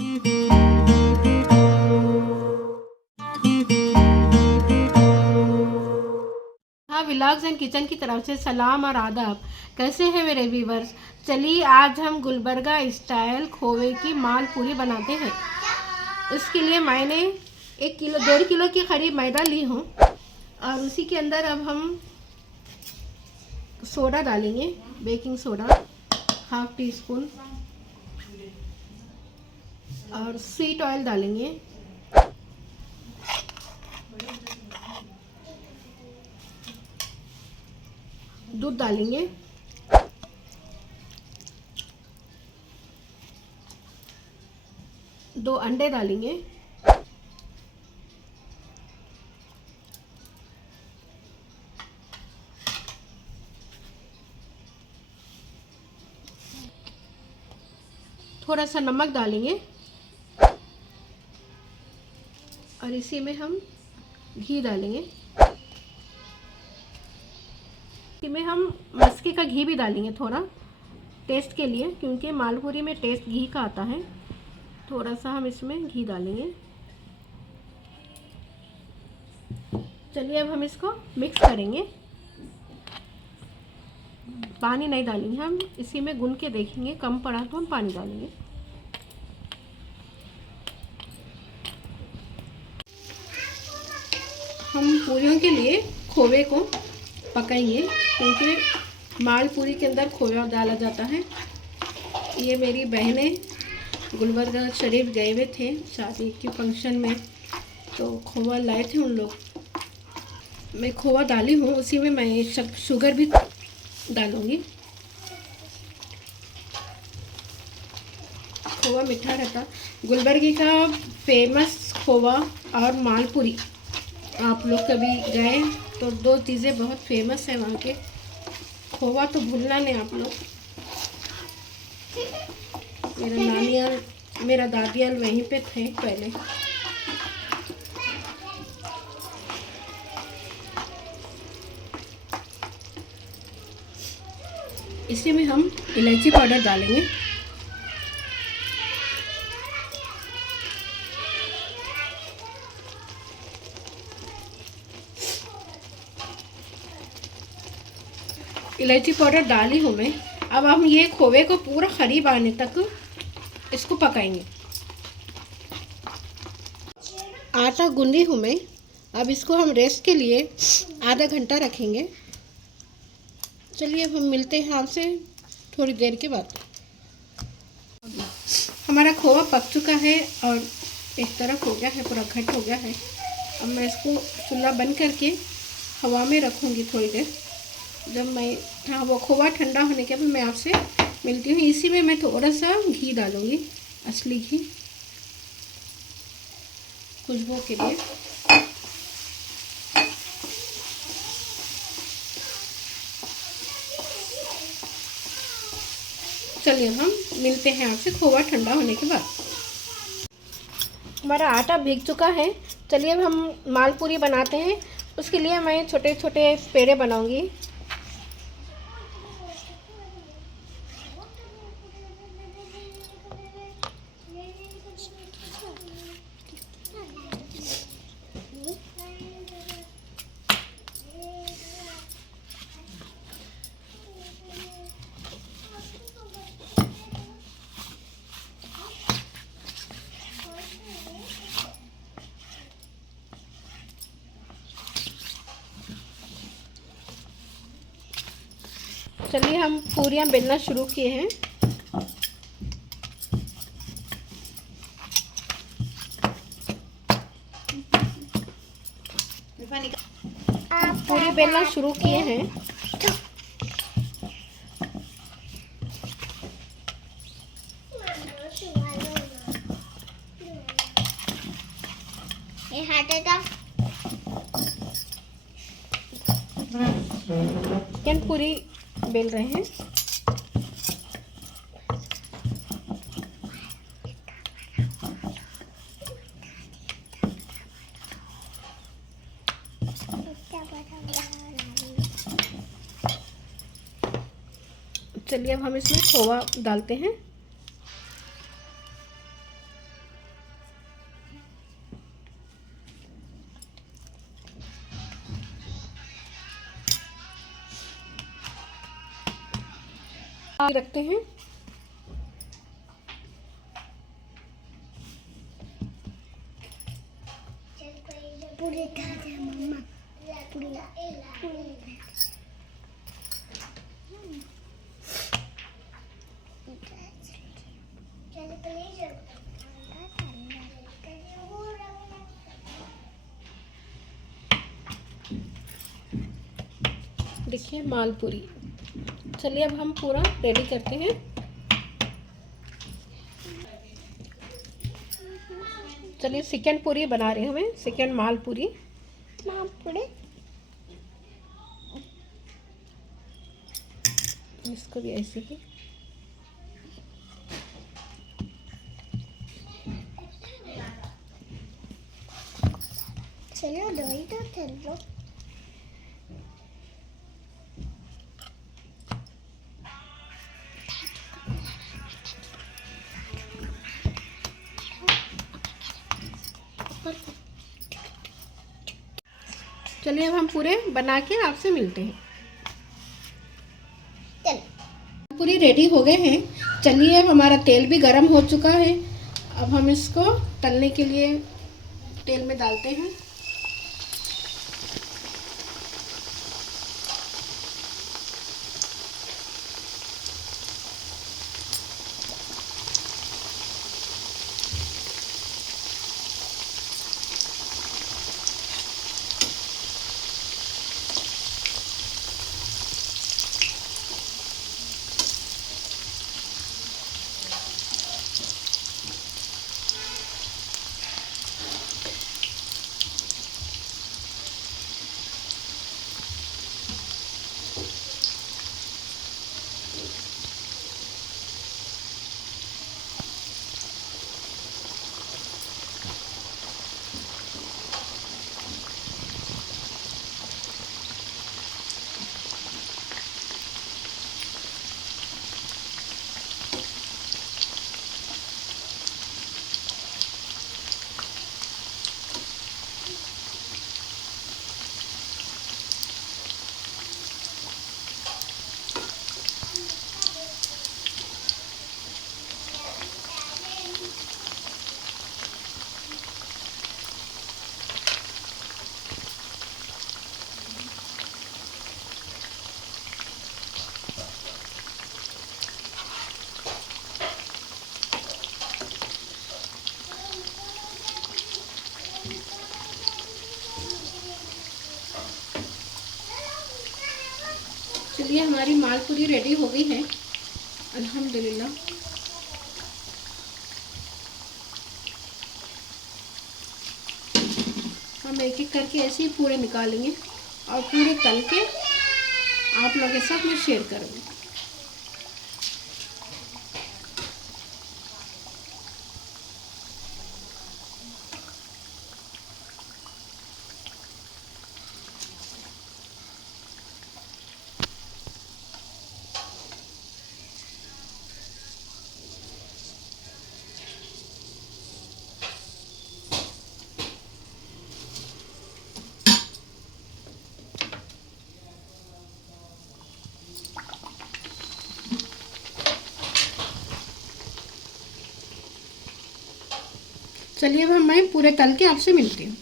हाँ, vlogs and kitchen की तरफ से सलाम और आदाब। कैसे हैं मेरे व्यूवर्स। चलिए आज हम गुलबर्गा स्टाइल खोवे की माल पूरी बनाते हैं। उसके लिए मैंने 1-1.5 किलो की करीब मैदा ली हूँ और उसी के अंदर अब हम सोडा डालेंगे, बेकिंग सोडा 1/2 टीस्पून और स्वीट ऑयल डालेंगे, दूध डालेंगे, दो अंडे डालेंगे, थोड़ा सा नमक डालेंगे और इसी में हम घी डालेंगे। इसी में हम मस्के का घी भी डालेंगे थोड़ा टेस्ट के लिए, क्योंकि मालपूरी में टेस्ट घी का आता है। थोड़ा सा हम इसमें घी डालेंगे। चलिए अब हम इसको मिक्स करेंगे। पानी नहीं डालेंगे, हम इसी में गुन के देखेंगे, कम पड़ा तो हम पानी डालेंगे। हम पूरियों के लिए खोवे को पकाएंगे, क्योंकि मालपूरी के अंदर खोवा डाला जाता है। ये मेरी बहनें गुलबर्गा शरीफ गए हुए थे शादी के फंक्शन में, तो खोवा लाए थे उन लोग। मैं खोवा डाली हूँ, उसी में मैं शुगर भी डालूँगी। खोवा मीठा रहता। गुलबर्गे का फेमस खोवा और मालपूरी, आप लोग कभी गए तो दो चीज़ें बहुत फेमस है वहाँ के। खोवा तो भूलना नहीं आप लोग। मेरा नानियाल, मेरा दादियाल वहीं पे थे पहले। इसी में हम इलायची पाउडर डालेंगे, इलायची पाउडर डाली हूँ मैं। अब हम ये खोवे को पूरा करीब आने तक इसको पकाएंगे। आटा गूंदी हूँ मैं। अब इसको हम रेस्ट के लिए आधा घंटा रखेंगे। चलिए अब हम मिलते हैं आपसे थोड़ी देर के बाद। हमारा खोवा पक चुका है और एक तरफ हो गया है, पूरा घट हो गया है। अब मैं इसको चूल्हा बंद करके हवा में रखूँगी थोड़ी देर। जब मैं वो खोवा ठंडा होने के बाद मैं आपसे मिलती हूँ। इसी में मैं थोड़ा सा घी डालूँगी, असली घी, खुशबू के लिए। चलिए हम मिलते हैं आपसे खोवा ठंडा होने के बाद। हमारा आटा भीग चुका है। चलिए अब हम मालपूरी बनाते हैं। उसके लिए मैं छोटे छोटे पेड़े बनाऊंगी। चलिए हम पूरियाँ बेलना शुरू किए हैं। पूरी बेलना शुरू किए हैं। पूरी बेल रहे हैं। चलिए अब हम इसमें खोवा डालते हैं। रखते हैं। पूरे मम्मा देखिए मालपुरी। चलिए अब हम पूरा रेडी करते हैं। चलिए सेकंड पूरी बना रहे हैं, हमें सेकंड मालपुरी। इसको भी ऐसे ही चलो दवाई तो चलो। चलिए अब हम पूरे बना के आपसे मिलते हैं। पूरी रेडी हो गए हैं। चलिए अब हमारा तेल भी गर्म हो चुका है। अब हम इसको तलने के लिए तेल में डालते हैं। चलिए हमारी मालपुरी रेडी हो गई है, अल्हम्दुलिल्लाह। हम एक एक करके ऐसे ही पूरे निकालेंगे और पूरे तल के आप लोगों के साथ मैं शेयर करूँगी। चलिए अब मैं पूरे तल के आपसे मिलती हूँ।